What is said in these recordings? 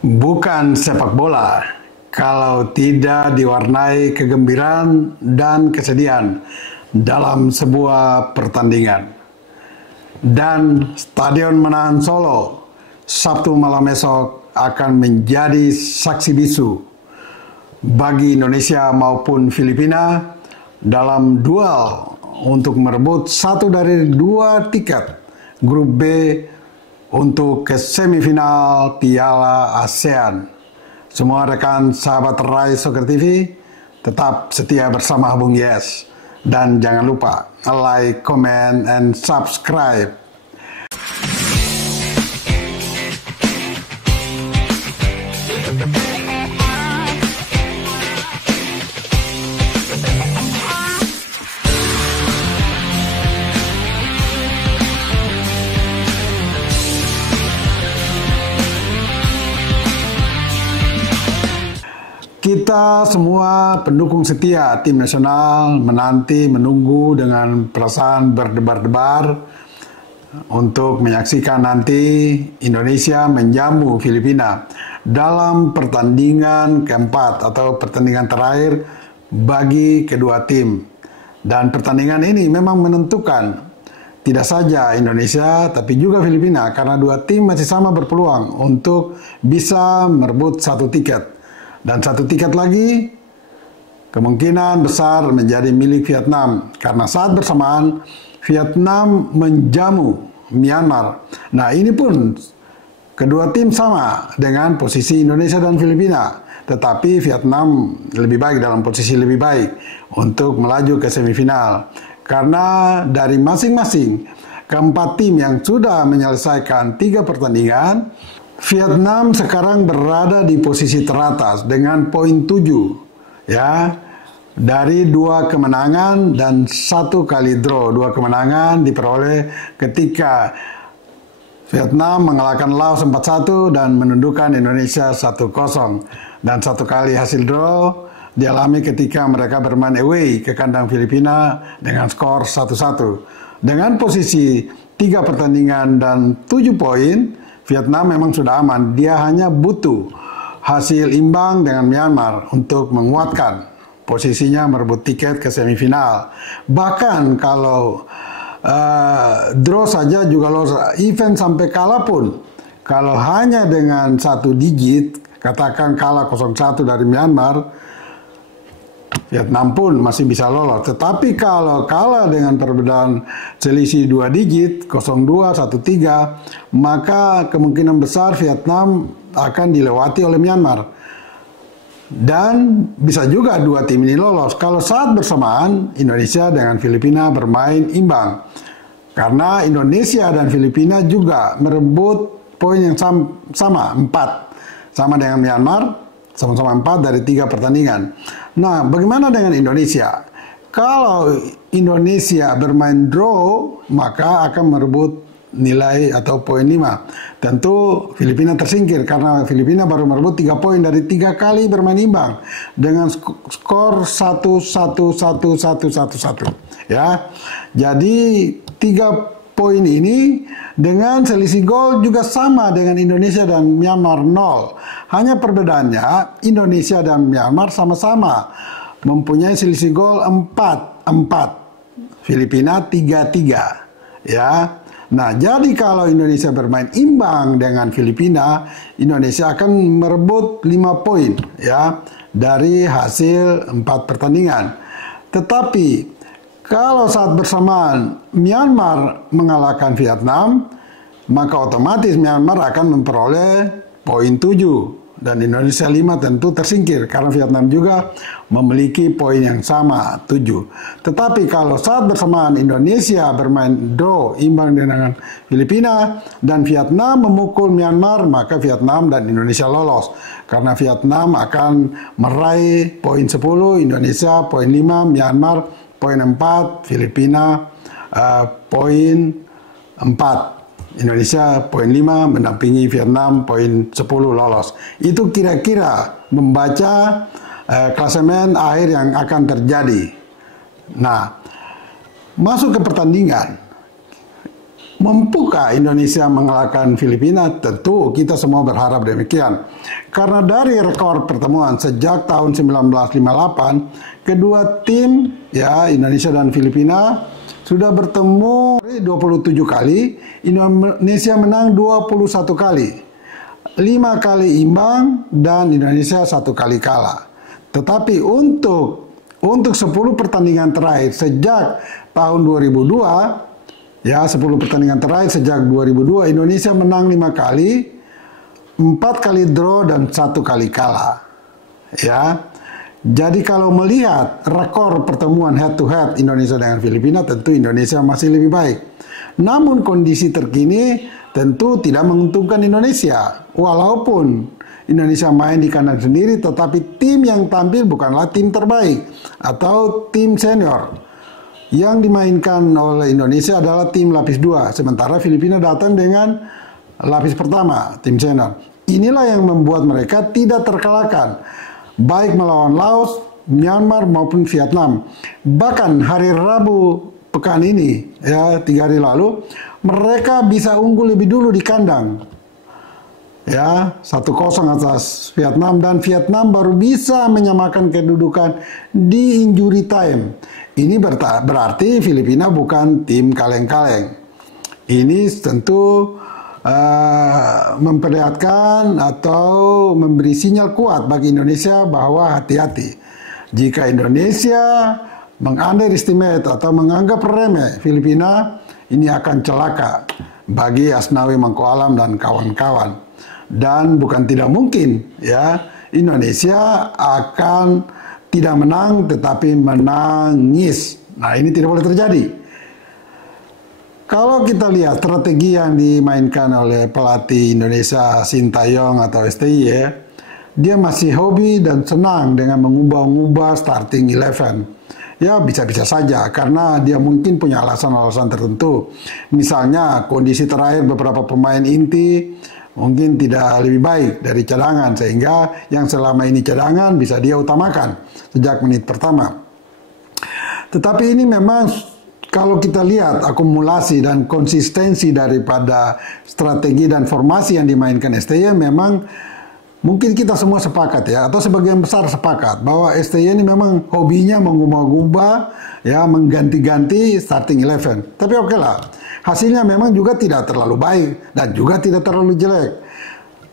Bukan sepak bola kalau tidak diwarnai kegembiraan dan kesedihan dalam sebuah pertandingan. Dan Stadion Manahan Solo Sabtu malam esok akan menjadi saksi bisu bagi Indonesia maupun Filipina dalam duel untuk merebut satu dari dua tiket grup B untuk ke semifinal Piala ASEAN. Semua rekan sahabat Rai Soccer TV tetap setia bersama Bung Yes. Dan jangan lupa like, comment, and subscribe. Kita semua pendukung setia tim nasional menunggu dengan perasaan berdebar-debar untuk menyaksikan nanti Indonesia menjamu Filipina dalam pertandingan keempat atau pertandingan terakhir bagi kedua tim. Dan pertandingan ini memang menentukan tidak saja Indonesia tapi juga Filipina karena dua tim masih sama berpeluang untuk bisa merebut satu tiket. Dan satu tiket lagi kemungkinan besar menjadi milik Vietnam karena saat bersamaan Vietnam menjamu Myanmar. Nah, ini pun kedua tim sama dengan posisi Indonesia dan Filipina, tetapi Vietnam lebih baik dalam posisi lebih baik untuk melaju ke semifinal karena dari masing-masing keempat tim yang sudah menyelesaikan 3 pertandingan, Vietnam sekarang berada di posisi teratas dengan poin 7 ya, dari 2 kemenangan dan 1 kali draw. 2 kemenangan diperoleh ketika Vietnam mengalahkan Laos 4-1 dan menundukkan Indonesia 1-0, dan 1 kali hasil draw dialami ketika mereka bermain away ke kandang Filipina dengan skor 1-1. Dengan posisi 3 pertandingan dan 7 poin, Vietnam memang sudah aman. Dia hanya butuh hasil imbang dengan Myanmar untuk menguatkan posisinya merebut tiket ke semifinal. Bahkan kalau draw saja juga lolos, event sampai kalah pun, kalau hanya dengan 1 digit, katakan kalah 0-1 dari Myanmar, Vietnam pun masih bisa lolos. Tetapi kalau kalah dengan perbedaan selisih 2 digit, 0-2, 1-3, maka kemungkinan besar Vietnam akan dilewati oleh Myanmar. Dan bisa juga 2 tim ini lolos kalau saat bersamaan Indonesia dengan Filipina bermain imbang. Karena Indonesia dan Filipina juga merebut poin yang sama 4. Sama dengan Myanmar, sama-sama 4 dari 3 pertandingan. Nah, bagaimana dengan Indonesia? Kalau Indonesia bermain draw, maka akan merebut nilai atau poin 5. Tentu Filipina tersingkir karena Filipina baru merebut 3 poin dari 3 kali bermain imbang dengan skor 1-1-1-1-1-1. Ya. Jadi 3 poin ini dengan selisih gol juga sama dengan Indonesia dan Myanmar 0. Hanya perbedaannya Indonesia dan Myanmar sama-sama mempunyai selisih gol 4-4. Filipina 3-3. Ya. Nah, jadi kalau Indonesia bermain imbang dengan Filipina, Indonesia akan merebut 5 poin ya dari hasil 4 pertandingan. Tetapi kalau saat bersamaan Myanmar mengalahkan Vietnam, maka otomatis Myanmar akan memperoleh poin 7 dan Indonesia 5 tentu tersingkir karena Vietnam juga memiliki poin yang sama 7. Tetapi kalau saat bersamaan Indonesia bermain draw imbang dengan Filipina dan Vietnam memukul Myanmar, maka Vietnam dan Indonesia lolos karena Vietnam akan meraih poin 10, Indonesia poin 5, Myanmar poin 4, Filipina poin 4. Indonesia poin 5 mendampingi Vietnam poin 10 lolos. Itu kira-kira membaca klasemen akhir yang akan terjadi. Nah, masuk ke pertandingan. Mampukah Indonesia mengalahkan Filipina? Tentu kita semua berharap demikian. Karena dari rekor pertemuan sejak tahun 1958, kedua tim ya Indonesia dan Filipina sudah bertemu 27 kali, Indonesia menang 21 kali. 5 kali imbang dan Indonesia 1 kali kalah. Tetapi untuk 10 pertandingan terakhir sejak tahun 2002, ya 10 pertandingan terakhir sejak 2002, Indonesia menang 5 kali, 4 kali draw dan 1 kali kalah. Ya, jadi kalau melihat rekor pertemuan head to head Indonesia dengan Filipina, tentu Indonesia masih lebih baik. Namun kondisi terkini tentu tidak menguntungkan Indonesia. Walaupun Indonesia main di kandang sendiri, tetapi tim yang tampil bukanlah tim terbaik atau tim senior. Yang dimainkan oleh Indonesia adalah tim lapis 2, sementara Filipina datang dengan lapis pertama, tim senior. Inilah yang membuat mereka tidak terkalahkan, baik melawan Laos, Myanmar maupun Vietnam. Bahkan hari Rabu pekan ini, ya 3 hari lalu, mereka bisa unggul lebih dulu di kandang. Ya, 1-0 atas Vietnam, dan Vietnam baru bisa menyamakan kedudukan di injury time. Ini berarti Filipina bukan tim kaleng-kaleng. Ini tentu memperlihatkan atau memberi sinyal kuat bagi Indonesia bahwa hati-hati. Jika Indonesia mengunderestimate atau menganggap remeh Filipina, ini akan celaka bagi Asnawi Mangko Alam dan kawan-kawan. Dan bukan tidak mungkin ya Indonesia akan tidak menang tetapi menangis. Nah, ini tidak boleh terjadi. Kalau kita lihat strategi yang dimainkan oleh pelatih Indonesia Sintayong atau STY, dia masih hobi dan senang dengan mengubah-ubah starting 11. Ya, bisa-bisa saja karena dia mungkin punya alasan-alasan tertentu. Misalnya kondisi terakhir beberapa pemain inti mungkin tidak lebih baik dari cadangan, sehingga yang selama ini cadangan bisa dia utamakan sejak menit pertama. Tetapi ini memang kalau kita lihat akumulasi dan konsistensi daripada strategi dan formasi yang dimainkan STY, memang mungkin kita semua sepakat ya, atau sebagian besar sepakat bahwa STY ini memang hobinya mengubah-ubah ya, mengganti-ganti starting 11. Tapi oke lah, hasilnya memang juga tidak terlalu baik dan juga tidak terlalu jelek.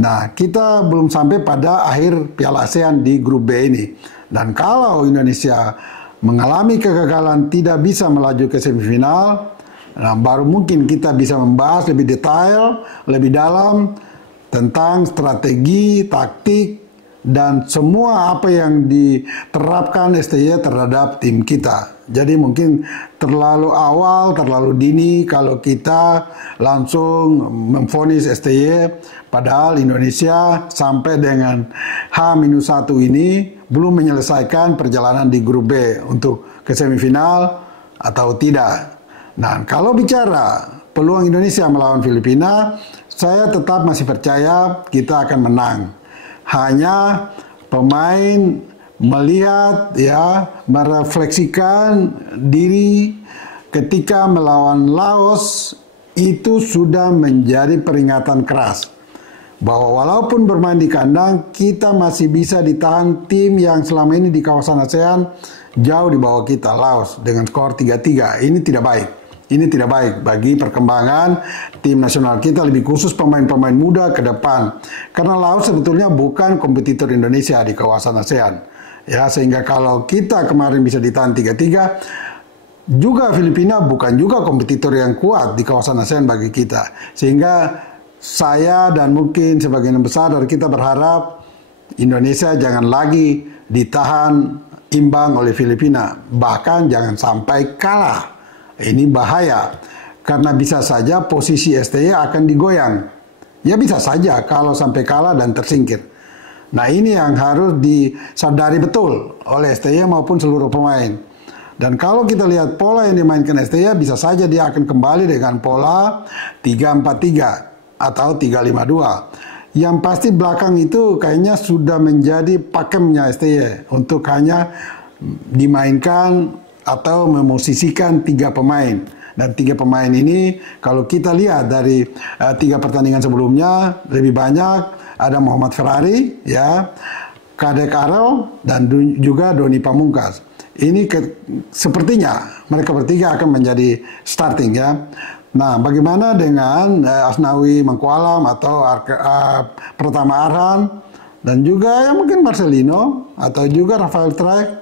Nah, kita belum sampai pada akhir Piala ASEAN di grup B ini. Dan kalau Indonesia mengalami kegagalan tidak bisa melaju ke semifinal, nah baru mungkin kita bisa membahas lebih detail, lebih dalam tentang strategi, taktik, dan semua apa yang diterapkan STY terhadap tim kita. Jadi mungkin terlalu awal, terlalu dini kalau kita langsung memvonis STY, padahal Indonesia sampai dengan H-1 ini belum menyelesaikan perjalanan di grup B untuk ke semifinal atau tidak. Nah, kalau bicara peluang Indonesia melawan Filipina, saya tetap masih percaya kita akan menang. Hanya pemain melihat ya, merefleksikan diri ketika melawan Laos itu sudah menjadi peringatan keras bahwa walaupun bermain di kandang, kita masih bisa ditahan tim yang selama ini di kawasan ASEAN jauh di bawah kita, Laos, dengan skor 3-3. Ini tidak baik. Ini tidak baik bagi perkembangan tim nasional kita, lebih khusus pemain-pemain muda ke depan. Karena Laos sebetulnya bukan kompetitor Indonesia di kawasan ASEAN. Ya, sehingga kalau kita kemarin bisa ditahan 3-3, juga Filipina bukan juga kompetitor yang kuat di kawasan ASEAN bagi kita. Sehingga saya dan mungkin sebagian besar dari kita berharap Indonesia jangan lagi ditahan imbang oleh Filipina. Bahkan jangan sampai kalah. Ini bahaya, karena bisa saja posisi STY akan digoyang. Ya bisa saja kalau sampai kalah dan tersingkir. Nah, ini yang harus disadari betul oleh STY maupun seluruh pemain. Dan kalau kita lihat pola yang dimainkan STY, bisa saja dia akan kembali dengan pola 3-4-3 atau 3-5-2. Yang pasti belakang itu kayaknya sudah menjadi pakemnya STY untuk hanya dimainkan atau memosisikan 3 pemain. Dan 3 pemain ini kalau kita lihat dari 3 pertandingan sebelumnya lebih banyak ada Muhammad Ferrari, ya, Kadek Arel, dan juga Doni Pamungkas. Ini sepertinya mereka bertiga akan menjadi starting, ya. Nah, bagaimana dengan Asnawi Mangkualam atau Pratama Arhan dan juga ya mungkin Marcelino atau juga Rafael Struijk?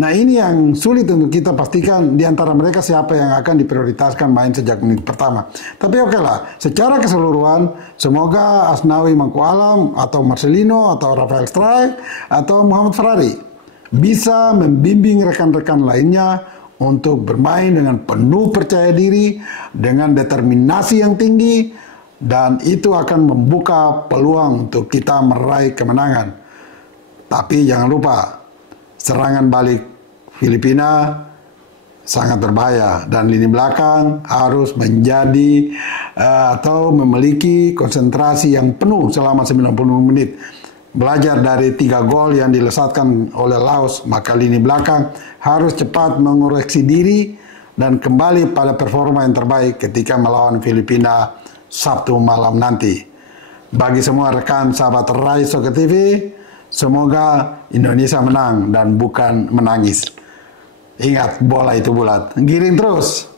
Nah, ini yang sulit untuk kita pastikan di antara mereka siapa yang akan diprioritaskan main sejak menit pertama. Tapi oke lah, secara keseluruhan semoga Asnawi Mangkualam atau Marcelino atau Rafael Struijk atau Muhammad Ferrari bisa membimbing rekan-rekan lainnya untuk bermain dengan penuh percaya diri, dengan determinasi yang tinggi, dan itu akan membuka peluang untuk kita meraih kemenangan. Tapi jangan lupa, serangan balik Filipina sangat berbahaya, dan lini belakang harus menjadi atau memiliki konsentrasi yang penuh selama 90 menit. Belajar dari 3 gol yang dilesatkan oleh Laos, maka lini belakang harus cepat mengoreksi diri dan kembali pada performa yang terbaik ketika melawan Filipina Sabtu malam nanti. Bagi semua rekan sahabat Rai Soccer TV, semoga Indonesia menang dan bukan menangis. Ingat, bola itu bulat. Giring terus!